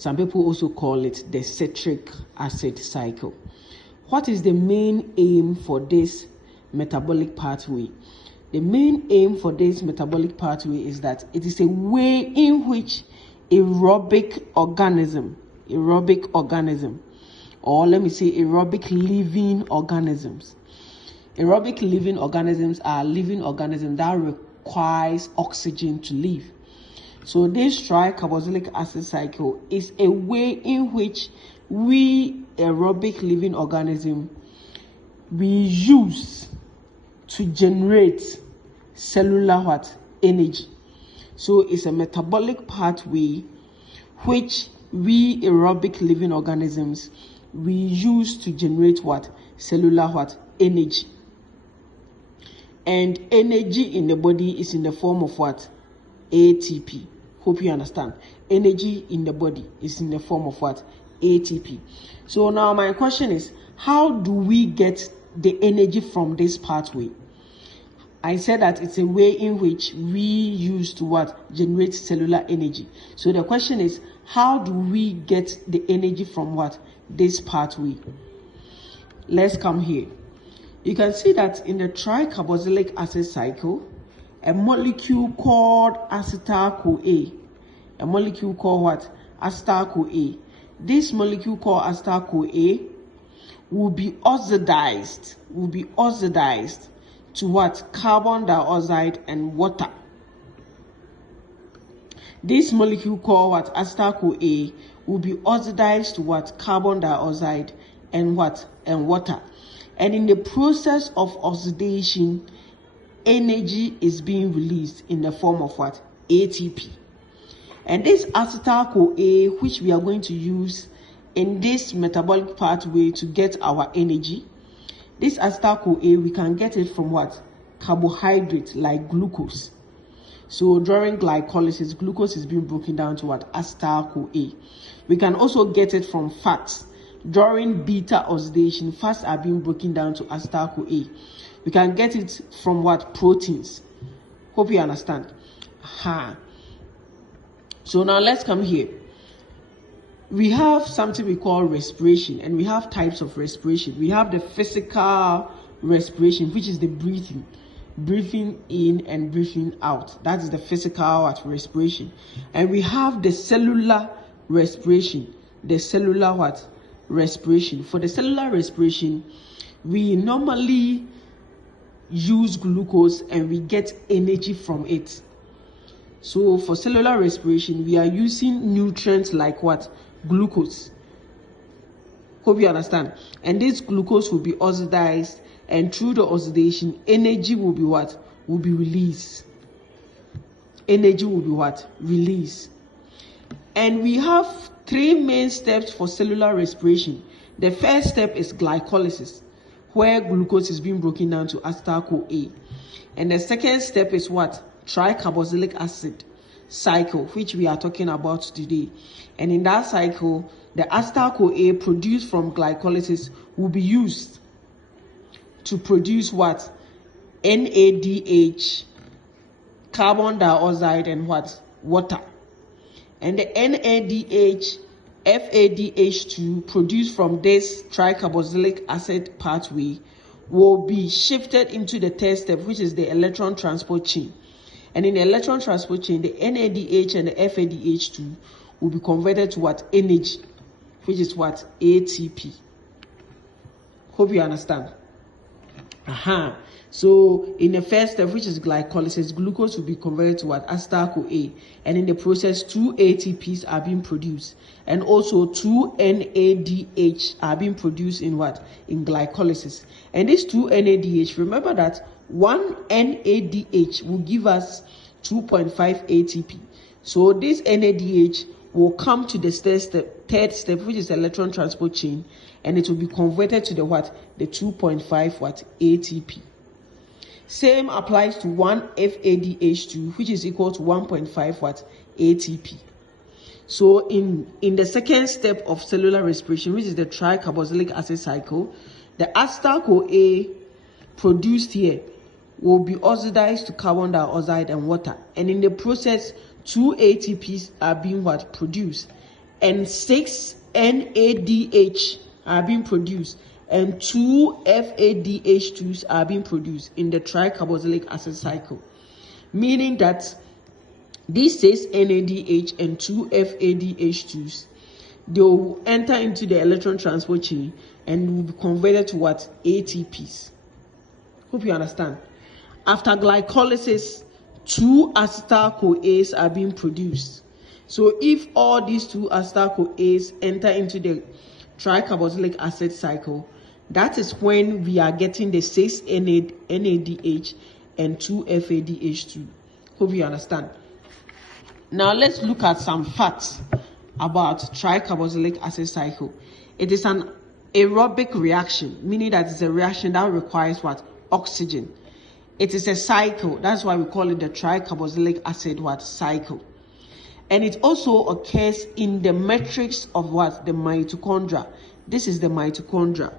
Some people also call it the citric acid cycle. What is the main aim for this metabolic pathway? The main aim for this metabolic pathway is that it is a way in which aerobic organism, or let me say aerobic living organisms. Aerobic living organisms are living organisms that requires oxygen to live. So this tricarboxylic acid cycle is a way in which we aerobic living organism we use to generate cellular energy. So it's a metabolic pathway which we aerobic living organisms we use to generate cellular energy. And energy in the body is in the form of ATP. Hope you understand. Energy in the body is in the form of ATP. So now my question is, how do we get the energy from this pathway? I said that it's a way in which we use to generate cellular energy. So the question is, how do we get the energy from this pathway? Let's come here. You can see that in the tricarboxylic acid cycle, a molecule called acetyl-CoA. A molecule called acetyl-CoA. This molecule called acetyl-CoA will be oxidized to carbon dioxide and water. This molecule called acetyl-CoA will be oxidized to carbon dioxide and water. And in the process of oxidation, energy is being released in the form of ATP. And this acetyl-CoA, which we are going to use in this metabolic pathway to get our energy, this acetyl-CoA, we can get it from carbohydrate like glucose. So during glycolysis, glucose is being broken down to acetyl-CoA. We can also get it from fats. During beta oxidation, fats are being broken down to acetyl-CoA. We can get it from proteins. Hope you understand. So now let's come here. We have something we call respiration, and we have types of respiration. We have the physical respiration, which is the breathing in and breathing out. That is the physical respiration. And we have the cellular respiration. Respiration. For the cellular respiration, we normally use glucose and we get energy from it. So for cellular respiration, we are using nutrients like glucose. Hope you understand. And this glucose will be oxidized, and through the oxidation, energy will be will be released. Energy will be released. And we have three main steps for cellular respiration. The first step is glycolysis, where glucose is being broken down to acetyl-CoA. And the second step is tricarboxylic acid cycle, which we are talking about today. And in that cycle, the acetyl-CoA produced from glycolysis will be used to produce NADH, carbon dioxide, and water. And the NADH, FADH2 produced from this tricarboxylic acid pathway will be shifted into the third step, which is the electron transport chain. And in the electron transport chain, the NADH and the FADH2 will be converted to energy, which is ATP. Hope you understand. So in the first step, which is glycolysis, glucose will be converted to acetyl-CoA, and in the process, 2 ATPs are being produced, and also 2 NADH are being produced in glycolysis. And these 2 NADH, remember that 1 NADH will give us 2.5 ATP. So this NADH will come to the third step, which is electron transport chain, and it will be converted to the 2.5 ATP. Same applies to 1 FADH2, which is equal to 1.5 ATP. So in the second step of cellular respiration, which is the tricarboxylic acid cycle, the acetyl-CoA produced here will be oxidized to carbon dioxide and water, and in the process, 2 ATPs are being produced, and 6 NADH are being produced, and 2 FADH2s are being produced in the tricarboxylic acid cycle, meaning that these 6 NADH and 2 FADH2s, they will enter into the electron transport chain and will be converted to what? ATPs. Hope you understand. After glycolysis, 2 acetyl-CoAs are being produced. So if all these 2 acetyl-CoAs enter into the tricarboxylic acid cycle, that is when we are getting the 6 NADH and 2 FADH2. Hope you understand. Now let's look at some facts about tricarboxylic acid cycle. It is an aerobic reaction, meaning that it's a reaction that requires what? Oxygen. It is a cycle. That's why we call it the tricarboxylic acid cycle. And it also occurs in the matrix of what? The mitochondria. This is the mitochondria.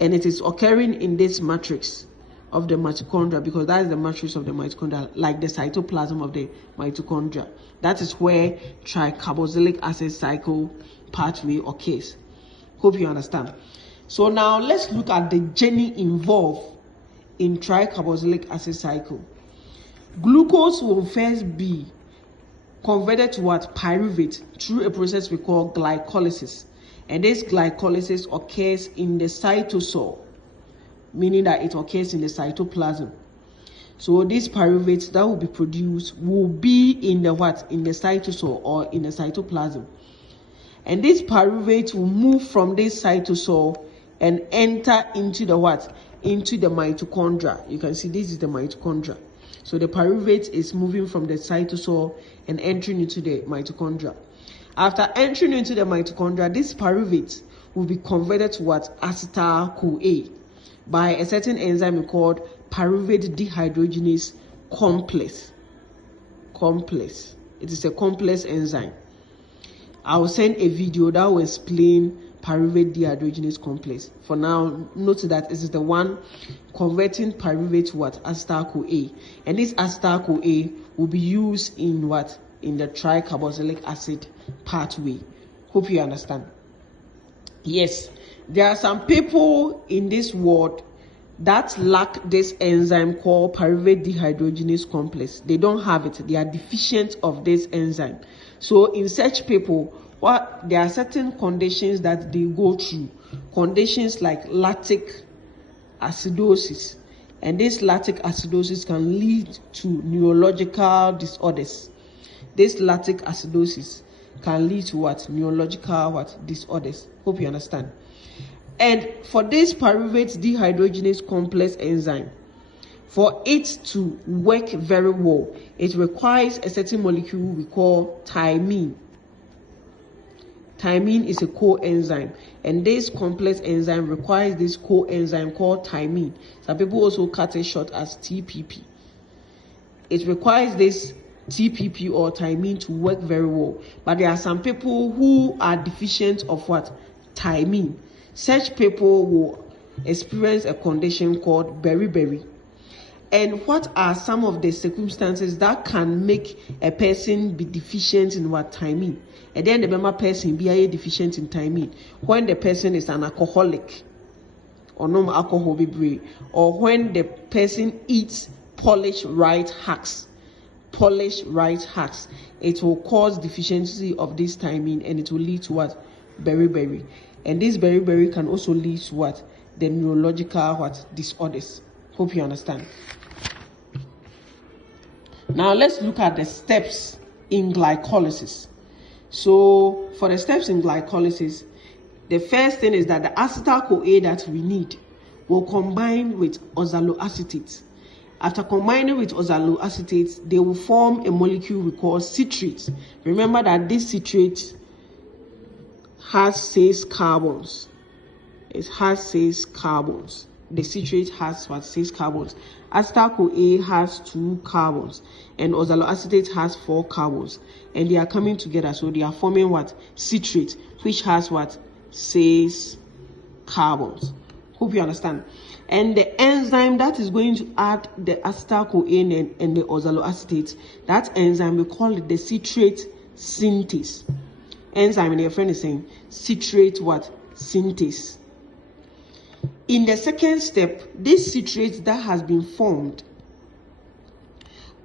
And it is occurring in this matrix of the mitochondria, because that is the matrix of the mitochondria, like the cytoplasm of the mitochondria. That is where tricarboxylic acid cycle pathway occurs. Hope you understand. So now let's look at the journey involved in tricarboxylic acid cycle. Glucose will first be converted to what? Pyruvate through a process we call glycolysis. And this glycolysis occurs in the cytosol, meaning that it occurs in the cytoplasm. So this pyruvate that will be produced will be in the what? In the cytosol or in the cytoplasm. And this pyruvate will move from this cytosol and enter into the what? Into the mitochondria. You can see this is the mitochondria. So the pyruvate is moving from the cytosol and entering into the mitochondria. After entering into the mitochondria, this pyruvate will be converted to what? Acetyl-CoA by a certain enzyme called pyruvate dehydrogenase complex. It is a complex enzyme. I will send a video that will explain pyruvate dehydrogenase complex. For now, note that this is the one converting pyruvate to what? Acetyl-CoA. And this acetyl-CoA will be used in what? In the tricarboxylic acid pathway. Hope you understand. Yes, there are some people in this world that lack this enzyme called pyruvate dehydrogenase complex. They don't have it. They are deficient of this enzyme. So in such people, there are certain conditions that they go through. Conditions like lactic acidosis. And this lactic acidosis can lead to neurological disorders. This lactic acidosis can lead to what? Neurological disorders. Hope you understand. And for this pyruvate dehydrogenase complex enzyme, for it to work very well, it requires a certain molecule we call thymine. Thymine is a coenzyme, and this complex enzyme requires this coenzyme called thymine. Some people also cut it short as TPP. It requires this TPP or thymine to work very well, but there are some people who are deficient of what? Thymine. Such people will experience a condition called beriberi. And what are some of the circumstances that can make a person be deficient in what? Thymine? And then the member person be deficient in thymine when the person is an alcoholic or no alcohol be, or when the person eats Polish rice hacks. It will cause deficiency of this thymine, and it will lead to what? Beriberi. And this beriberi can also lead to what? The neurological disorders. Hope you understand. Now let's look at the steps in glycolysis. So for the steps in glycolysis, the first thing is that the acetyl-CoA that we need will combine with oxaloacetate. After combining with oxaloacetate, they will form a molecule we call citrate. Remember that this citrate has 6 carbons. It has 6 carbons. The citrate has 6 carbons. Acetyl-CoA has 2 carbons, and oxaloacetate has 4 carbons, and they are coming together, so they are forming what? Citrate, which has 6 carbons. Hope you understand. And the enzyme that is going to add the acetyl-CoA and the oxaloacetate, that enzyme we call it the citrate synthase. enzyme and your friend is saying citrate what? Synthase. In the second step, this citrate that has been formed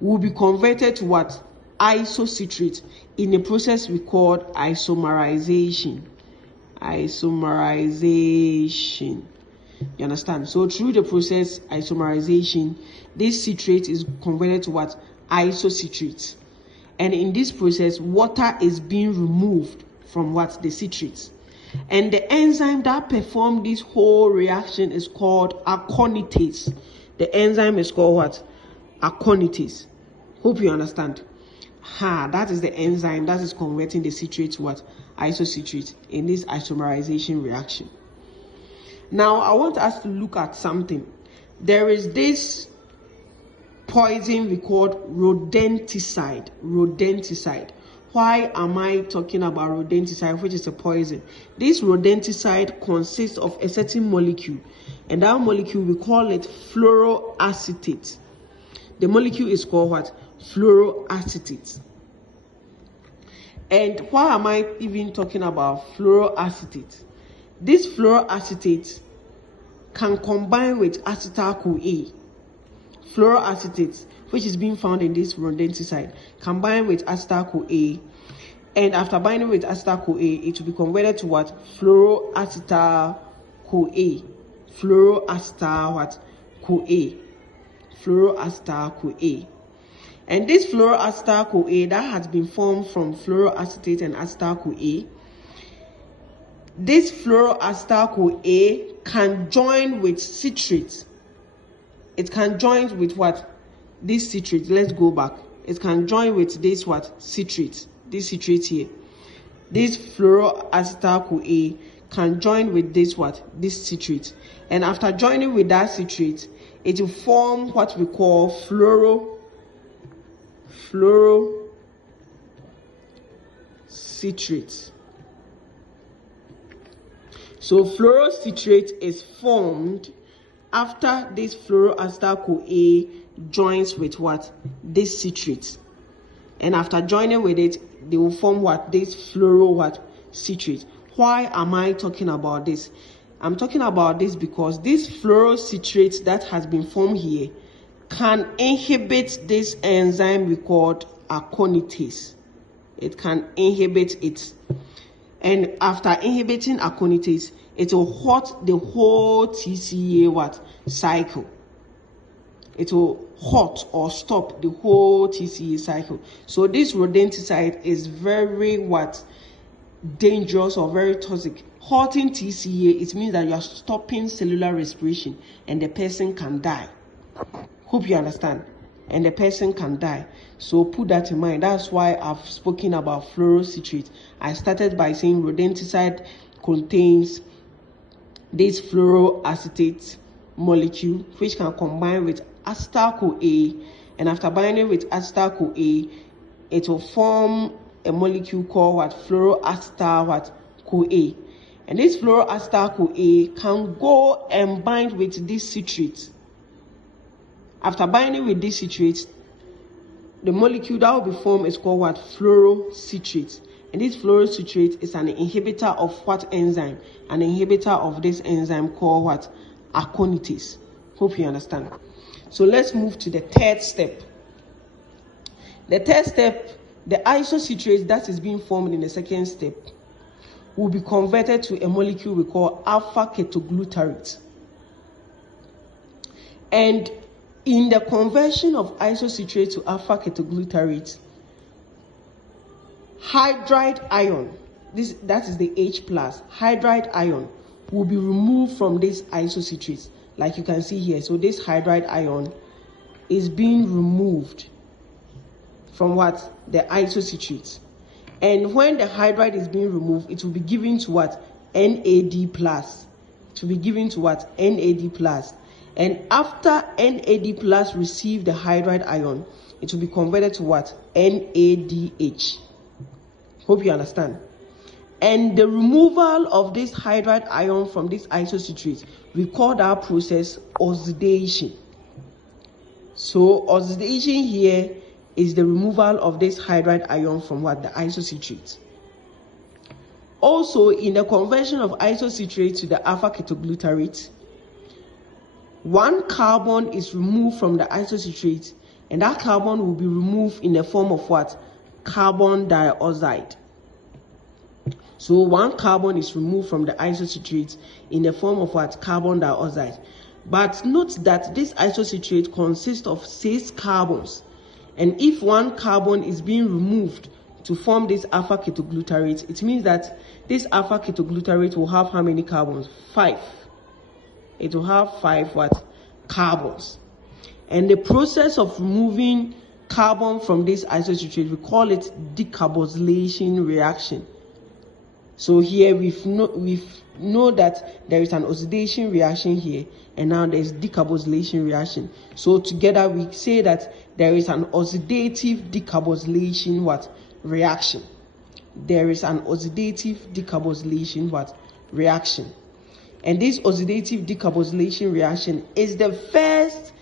will be converted to what? Isocitrate in a process we call isomerization. Isomerization. You understand? So through the process isomerization, this citrate is converted to what? Isocitrate. And in this process, water is being removed from what? The citrate. And the enzyme that performs this whole reaction is called aconitase. The enzyme is called what? Aconitase. Hope you understand. That is the enzyme that is converting the citrate to what? Isocitrate in this isomerization reaction. Now, I want us to look at something. There is this poison we call rodenticide. Rodenticide. Why am I talking about rodenticide, which is a poison? This rodenticide consists of a certain molecule, and that molecule we call it fluoroacetate. The molecule is called what? Fluoroacetate. And why am I even talking about fluoroacetate? This fluoroacetate can combine with acetyl-CoA. Fluoroacetate, which is being found in this rodenticide, combine with acetyl-CoA, and after binding with acetyl-CoA, it will be converted to what? Fluoroacetyl-CoA. Fluoroacetyl what? CoA. Fluoroacetyl-CoA. And this fluoroacetyl-CoA that has been formed from fluoroacetate and acetyl-CoA, this fluoroacetyl-CoA can join with citrate. It can join with what? This citrate. Let's go back. It can join with this what? Citrate. This citrate here. This fluoroacetyl-CoA can join with this what? This citrate. And after joining with that citrate, it will form what we call fluorocitrate. So fluorocitrate is formed after this fluoroacetyl-CoA joins with what? This citrate. And after joining with it, they will form what? This fluorocitrate. Why am I talking about this? I'm talking about this because this fluorocitrate that has been formed here can inhibit this enzyme we call aconitase. It can inhibit it. And after inhibiting aconitase, it will halt the whole TCA what? Cycle. It will halt or stop the whole TCA cycle. So this rodenticide is very what? Dangerous or very toxic. Halting TCA, it means that you are stopping cellular respiration and the person can die. Hope you understand. And the person can die. So put that in mind. That's why I've spoken about fluorocitrate. I started by saying rodenticide contains this fluoroacetate molecule which can combine with acetyl-CoA, and after binding with acetyl-CoA, it will form a molecule called what? Fluoroacetyl-CoA. And this fluoroacetyl-CoA can go and bind with this citrate. After binding with this citrate, the molecule that will be formed is called what? Fluorocitrate. And this fluorocitrate is an inhibitor of what enzyme? An inhibitor of this enzyme called what? Aconitase. Hope you understand. So let's move to the third step. The third step, the isocitrate that is being formed in the second step will be converted to a molecule we call alpha ketoglutarate. And in the conversion of isocitrate to alpha ketoglutarate, hydride ion, that is the H+, hydride ion will be removed from this isocitrate, like you can see here. So this hydride ion is being removed from what? The isocitrate. And when the hydride is being removed, it will be given to what? NAD+. It will be given to what? NAD+. And after NAD+ receive the hydride ion, it will be converted to what? NADH. Hope you understand. And the removal of this hydride ion from this isocitrate, we call that process oxidation. So oxidation here is the removal of this hydride ion from what? The isocitrate. Also, in the conversion of isocitrate to the alpha ketoglutarate, one carbon is removed from the isocitrate, and that carbon will be removed in the form of what? Carbon dioxide. So one carbon is removed from the isocitrate in the form of what? Carbon dioxide. But note that this isocitrate consists of 6 carbons, and if one carbon is being removed to form this alpha ketoglutarate, it means that this alpha ketoglutarate will have how many carbons? 5. It will have 5 what? Carbons. And the process of removing carbon from this isocitrate, we call it decarboxylation reaction. So here we know that there is an oxidation reaction here, and now there's decarboxylation reaction. So together we say that there is an oxidative decarboxylation what? Reaction. There is an oxidative decarboxylation what? Reaction. And this oxidative decarboxylation reaction is the first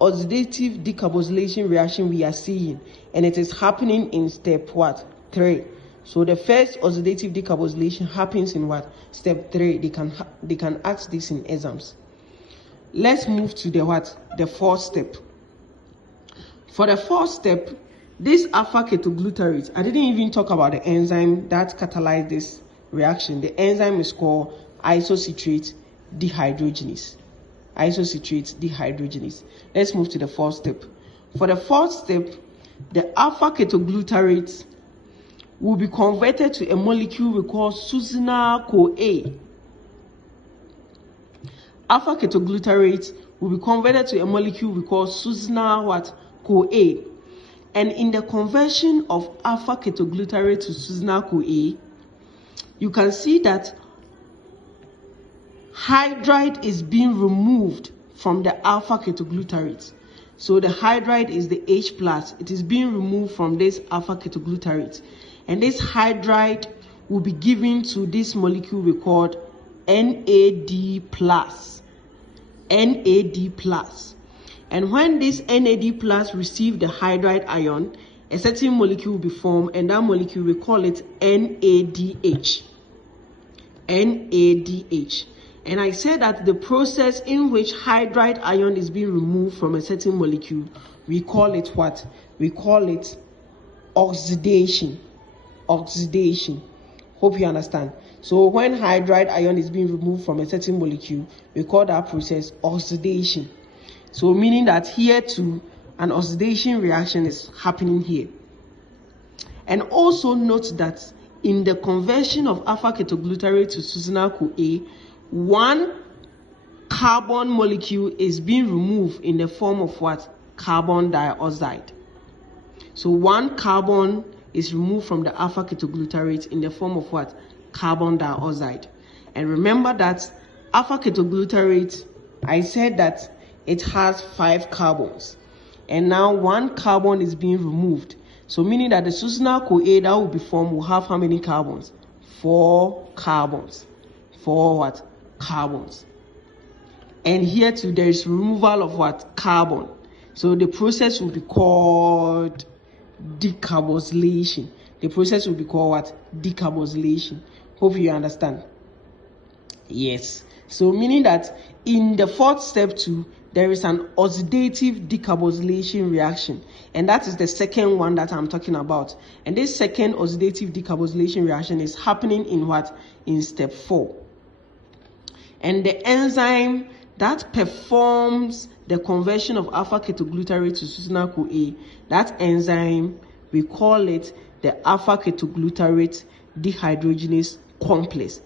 oxidative decarboxylation reaction we are seeing, and it is happening in step what? 3. So the first oxidative decarboxylation happens in what? Step 3. They can ask this in exams. Let's move to the what? The 4th step. For the 4th step, this alpha ketoglutarate, I didn't even talk about the enzyme that catalyzes this reaction. The enzyme is called isocitrate dehydrogenase. Isocitrate dehydrogenase. Let's move to the 4th step. For the 4th step, the alpha ketoglutarate will be converted to a molecule we call succinyl-CoA. Alpha ketoglutarate will be converted to a molecule we call succinyl-CoA. And in the conversion of alpha ketoglutarate to succinyl-CoA, you can see that hydride is being removed from the alpha ketoglutarate. So the hydride is the H+. It is being removed from this alpha ketoglutarate. And this hydride will be given to this molecule we called NAD+. NAD+. And when this NAD+ receives the hydride ion, a certain molecule will be formed, and that molecule we call it NADH. NADH. And I said that the process in which hydride ion is being removed from a certain molecule, we call it what? We call it oxidation. Oxidation. Hope you understand. So when hydride ion is being removed from a certain molecule, we call that process oxidation. So meaning that here too, an oxidation reaction is happening here. And also note that in the conversion of alpha ketoglutarate to succinyl-CoA, one carbon molecule is being removed in the form of what? Carbon dioxide. So one carbon is removed from the alpha ketoglutarate in the form of what? Carbon dioxide. And remember that alpha ketoglutarate, I said that it has 5 carbons. And now one carbon is being removed. So meaning that the succinyl-CoA that will be formed will have how many carbons? 4 carbons. 4 what? Carbons. And here too there is removal of what? Carbon. So the process will be called decarboxylation. The process will be called what? Decarboxylation. Hope you understand. Yes. So meaning that in the 4th step too, there is an oxidative decarboxylation reaction, and that is the second one that I'm talking about. And this second oxidative decarboxylation reaction is happening in what? In step 4. And the enzyme that performs the conversion of alpha ketoglutarate to succinyl-CoA, that enzyme, we call it the alpha ketoglutarate dehydrogenase complex.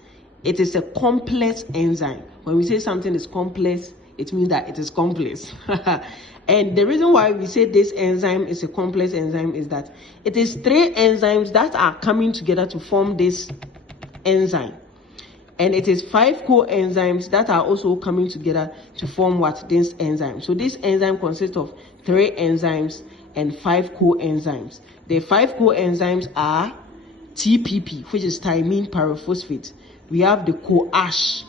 It is a complex enzyme. When we say something is complex, it means that it is complex. And the reason why we say this enzyme is a complex enzyme is that it is 3 enzymes that are coming together to form this enzyme. And it is 5 coenzymes that are also coming together to form what? This enzyme. So this enzyme consists of 3 enzymes and 5 coenzymes. The 5 coenzymes are TPP, which is thymine pyrophosphate. We have the CoASH.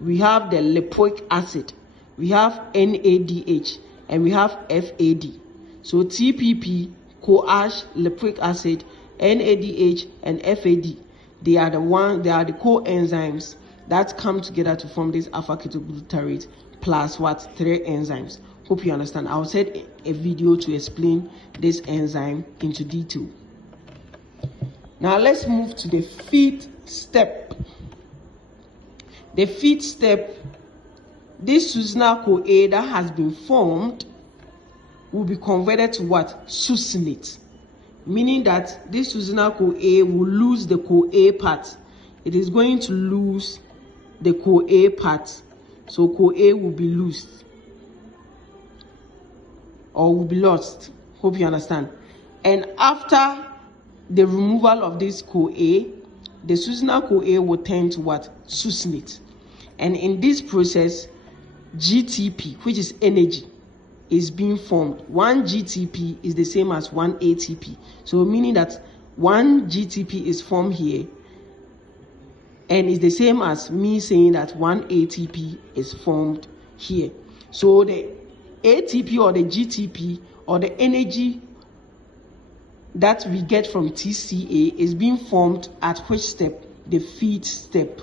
We have the lipoic acid. We have NADH. And we have FAD. So TPP, CoASH, lipoic acid, NADH, and FAD. They are the coenzymes that come together to form this alpha ketoglutarate plus what 3 enzymes. Hope you understand. I'll set a video to explain this enzyme into detail. Now let's move to the feed step. The feed step, this succinyl CoA that has been formed will be converted to what? Succinate. Meaning that this succinyl CoA will lose the CoA part. It is going to lose the CoA part. So CoA will be lost or will be lost. Hope you understand. And after the removal of this CoA, the succinyl CoA will turn to what? Succinate. And in this process, GTP, which is energy, is being formed. 1 GTP is the same as 1 ATP. So meaning that 1 GTP is formed here and is the same as me saying that 1 ATP is formed here. So the ATP or the GTP or the energy that we get from TCA is being formed at which step? The feed step.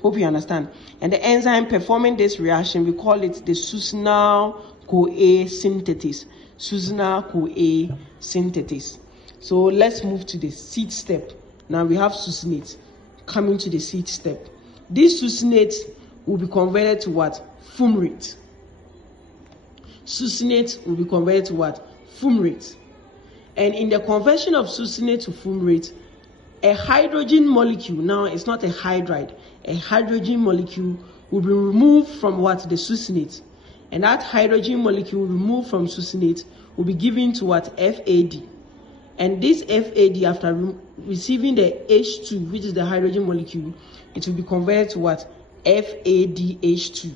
Hope you understand. And the enzyme performing this reaction, we call it the succinyl CoA synthetase. Succinyl CoA synthetase. So let's move to the seed step. Now we have succinate coming to the seed step. This succinate will be converted to what? Fumarate. Succinate will be converted to what? Fumarate. And in the conversion of succinate to fumarate, a hydrogen molecule, now it's not a hydride, a hydrogen molecule will be removed from what? The succinate. And that hydrogen molecule removed from succinate will be given to what? FAD. And this FAD, after receiving the H2, which is the hydrogen molecule, it will be converted to what? FADH2.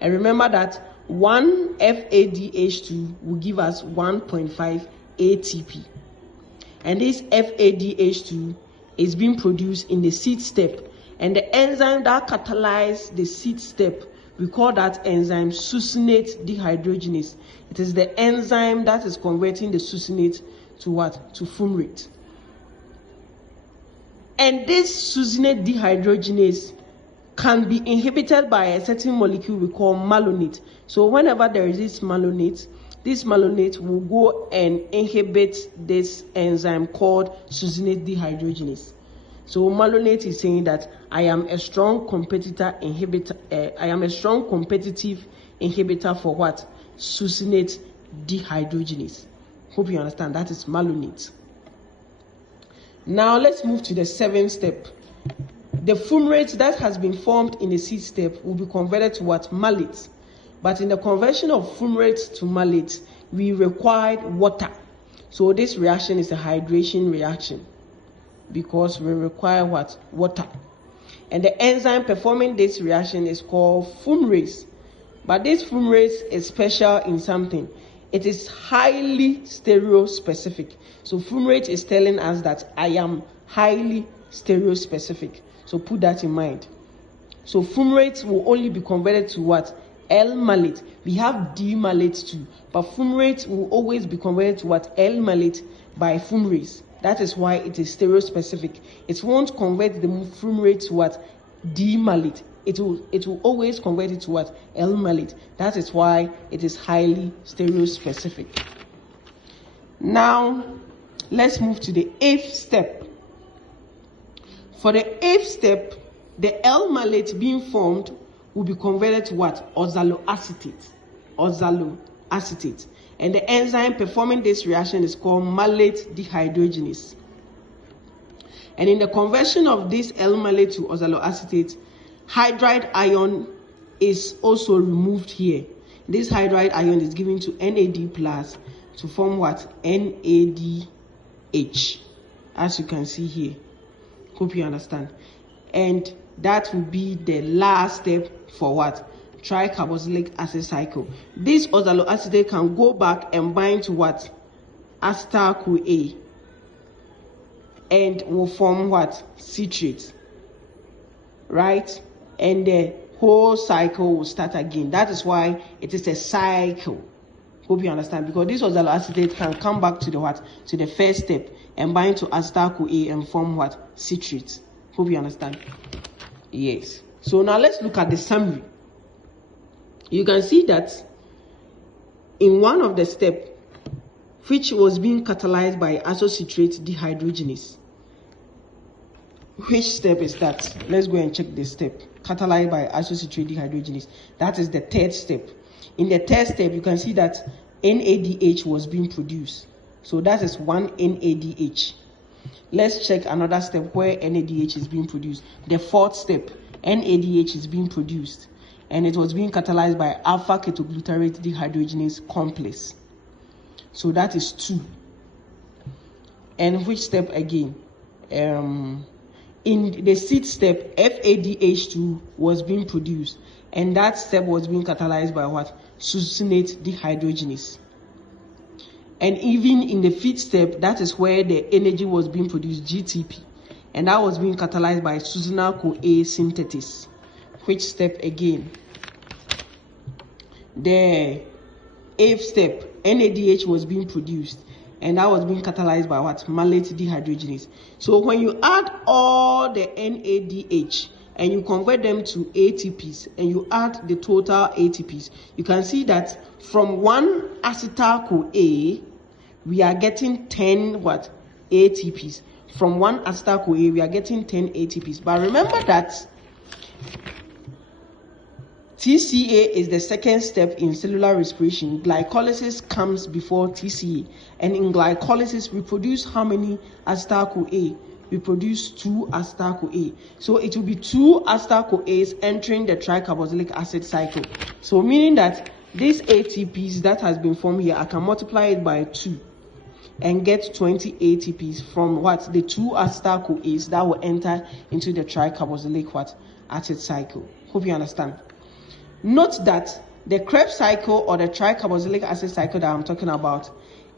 And remember that 1 FADH2 will give us 1.5 ATP. And this FADH2 is being produced in the seed step. And the enzyme that catalyzes the seed step, we call that enzyme succinate dehydrogenase. It is the enzyme that is converting the succinate to what? To fumarate. And this succinate dehydrogenase can be inhibited by a certain molecule we call malonate. So whenever there is this malonate will go and inhibit this enzyme called succinate dehydrogenase. So malonate is saying that I am a strong competitive inhibitor for what? Succinate dehydrogenase. Hope you understand. That is malonate. Now let's move to the 7th step. The fumarate that has been formed in the seed step will be converted to what? Malate. But in the conversion of fumarate to malate, we required water. So this reaction is a hydration reaction because we require what? Water. And the enzyme performing this reaction is called fumarase. But this fumarase is special in something. It is highly stereospecific. So fumarate is telling us that I am highly stereospecific. So put that in mind. So fumarate will only be converted to what? L-malate. We have D-malate too, but fumarate will always be converted to what? L-malate by fumarase. That is why it is stereospecific. It won't convert the fumarate to what? D-malate. It will always convert it to what? L-malate. That is why it is highly stereospecific. Now let's move to the 8th step. For the 8th step, the L-malate being formed will be converted to what? Oxaloacetate. Oxaloacetate. And the enzyme performing this reaction is called malate dehydrogenase. And in the conversion of this L-malate to oxaloacetate, hydride ion is also removed here. This hydride ion is given to NAD plus to form what? NADH. As you can see here. Hope you understand. And that will be the last step for what? Tricarboxylic acid cycle. This oxaloacetate can go back and bind to what? Acetyl-CoA. And will form what? Citrate. Right? And the whole cycle will start again. That is why it is a cycle. Hope you understand. Because this oxaloacetate can come back to the what? To the first step and bind to acetyl-CoA and form what? Citrate. Hope you understand. Yes. So now let's look at the summary. You can see that in one of the steps, which was being catalyzed by isocitrate dehydrogenase. Which step is that? Let's go and check the step. Catalyzed by isocitrate dehydrogenase. That is the third step. In the third step, you can see that NADH was being produced. So that is one NADH. Let's check another step where NADH is being produced. The fourth step, NADH is being produced, and it was being catalyzed by alpha ketoglutarate dehydrogenase complex. So that is 2. And which step again? In the 6th step, FADH2 was being produced, and that step was being catalyzed by what? Succinate dehydrogenase. And even in the 5th step, that is where the energy was being produced, GTP, and that was being catalyzed by succinyl-CoA synthetase. Which step again? The 8th step, NADH was being produced, and that was being catalyzed by what? Malate dehydrogenase. So when you add all the NADH and you convert them to ATPs and you add the total ATPs, you can see that from one acetyl-CoA we are getting 10 what? ATPs. From one acetyl-CoA we are getting 10 ATPs. But remember that TCA is the second step in cellular respiration. Glycolysis comes before TCA. And in glycolysis, we produce how many acetyl-CoA? We produce 2 acetyl-CoA. So it will be 2 acetyl-CoAs entering the tricarboxylic acid cycle. So meaning that these ATPs that has been formed here, I can multiply it by 2 and get 20 ATPs from what? The 2 acetyl-CoAs that will enter into the tricarboxylic what? Acid cycle. Hope you understand. Note that the Krebs cycle or the tricarboxylic acid cycle that I'm talking about,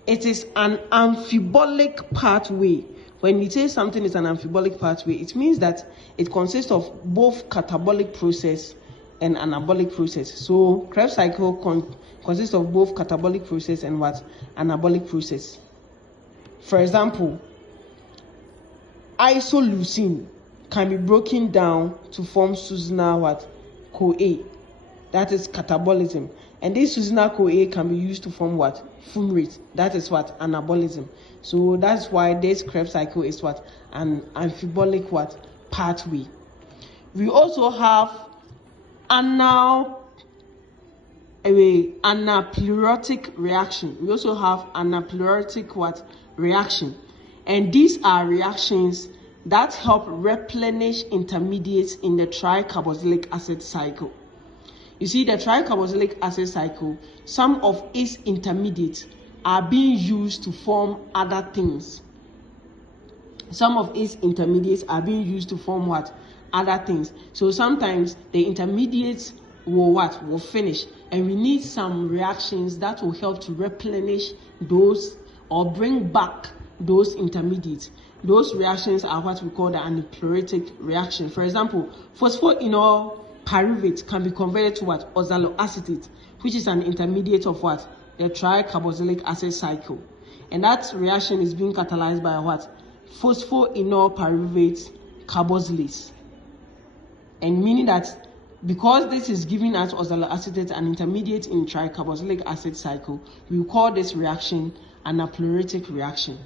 it is an amphibolic pathway. When we say something is an amphibolic pathway, it means that it consists of both catabolic process and anabolic process. So Krebs cycle consists of both catabolic process and what? Anabolic process. For example, isoleucine can be broken down to form succinyl what? CoA. That is catabolism. And this succinyl-CoA can be used to form what? Fumarate. That is what? Anabolism. So that's why this Krebs cycle is what? An amphibolic what? Pathway. We also have anaplerotic reaction. We also have anaplerotic what? Reaction. And these are reactions that help replenish intermediates in the tricarboxylic acid cycle. You see, the tricarboxylic acid cycle, some of its intermediates are being used to form other things. Some of its intermediates are being used to form what? Other things. So sometimes the intermediates will what? Will finish. And we need some reactions that will help to replenish those or bring back those intermediates. Those reactions are what we call the anaplerotic reaction. For example, phosphoenol pyruvate can be converted to what? Oxaloacetate, which is an intermediate of what? The tricarboxylic acid cycle. And that reaction is being catalyzed by what? Phosphoenol pyruvate carboxylase. And meaning that because this is giving us oxaloacetate, an intermediate in tricarboxylic acid cycle, we call this reaction an anaplerotic reaction.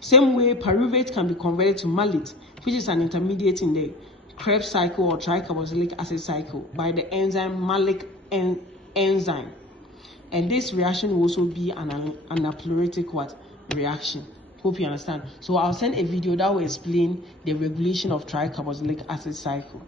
Same way, pyruvate can be converted to malate, which is an intermediate in the Krebs cycle or tricarboxylic acid cycle by the enzyme malic enzyme. And this reaction will also be an anaplerotic what? Reaction. Hope you understand. So I'll send a video that will explain the regulation of tricarboxylic acid cycle.